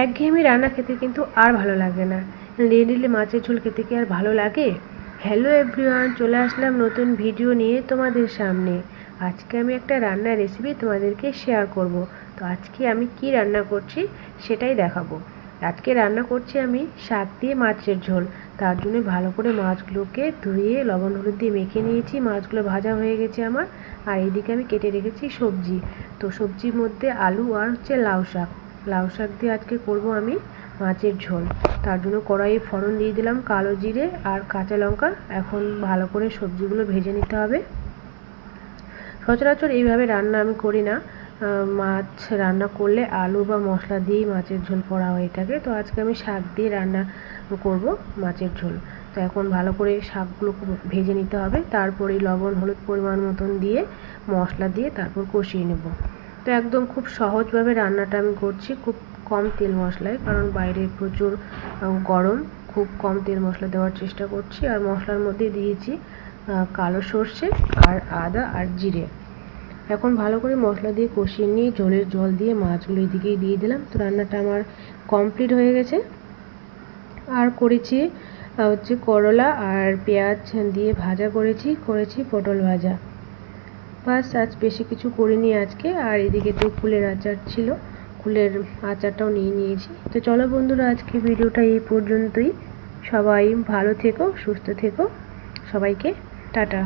একঘেয়েমি রান্না খেতে কিন্তু আর ভালো লাগে না। নিরিবিলি মাছের ঝোল খেতে কি আর ভালো লাগে? হ্যালো এভরিওয়ান, চলে আসলাম নতুন ভিডিও নিয়ে তোমাদের সামনে। আজকে আমি একটা রান্নার রেসিপি তোমাদেরকে শেয়ার করব। তো আজকে আমি কি রান্না করছি সেটাই দেখাবো। আজকে রান্না করছি আমি শাক দিয়ে মাছের ঝোল। তার জন্য ভালো করে মাছগুলোকে ধুয়ে লবণ হলুদ দিয়ে মেখে নিয়েছি। মাছগুলো ভাজা হয়ে গেছে আমার। আর এইদিকে আমি কেটে রেখেছি সবজি। তো সবজির মধ্যে আলু আর হচ্ছে লাউ শাক দিয়ে আজকে করব আমি মাছের ঝোল। তার জন্য কড়াইয়ে ফোড়ন দিয়ে দিলাম কালো জিরে আর কাঁচা লঙ্কা। এখন ভালো করে সবজিগুলো ভেজে নিতে হবে। সচরাচর এইভাবে রান্না আমি করি না। মাছ রান্না করলে আলু বা মশলা দিয়েই মাছের ঝোল করা হয়ে থাকে। তো আজকে আমি শাক দিয়ে রান্না করব মাছের ঝোল। তো এখন ভালো করে শাকগুলো ভেজে নিতে হবে। তারপরে লবণ হলুদ পরিমাণ মতন দিয়ে মশলা দিয়ে তারপর কষিয়ে নেব। তো একদম খুব সহজভাবে রান্নাটা আমি করছি, খুব কম তেল মশলায়, কারণ বাইরে প্রচুর গরম। খুব কম তেল মশলা দেওয়ার চেষ্টা করছি। আর মশলার মধ্যে দিয়েছি কালো সর্ষে আর আদা আর জিরে। এখন ভালো করে মশলা দিয়ে কষিয়ে নিয়ে ঝোলের জল দিয়ে মাছগুলো এদিকেই দিয়ে দিলাম। তো রান্নাটা আমার কমপ্লিট হয়ে গেছে। আর করেছি হচ্ছে করলা আর পেঁয়াজ দিয়ে ভাজা করেছি পটল ভাজা। বাস, আজ বেশি কিছু করিনি আজকে। আর এদিকে তো কুলের আচার ছিল, কুলের আচারটাও নিয়ে নিয়েছি। তো চলো বন্ধুরা, আজকে ভিডিওটা এই পর্যন্তই। সবাই ভালো থেকো, সুস্থ থেকো। সবাইকে টাটা।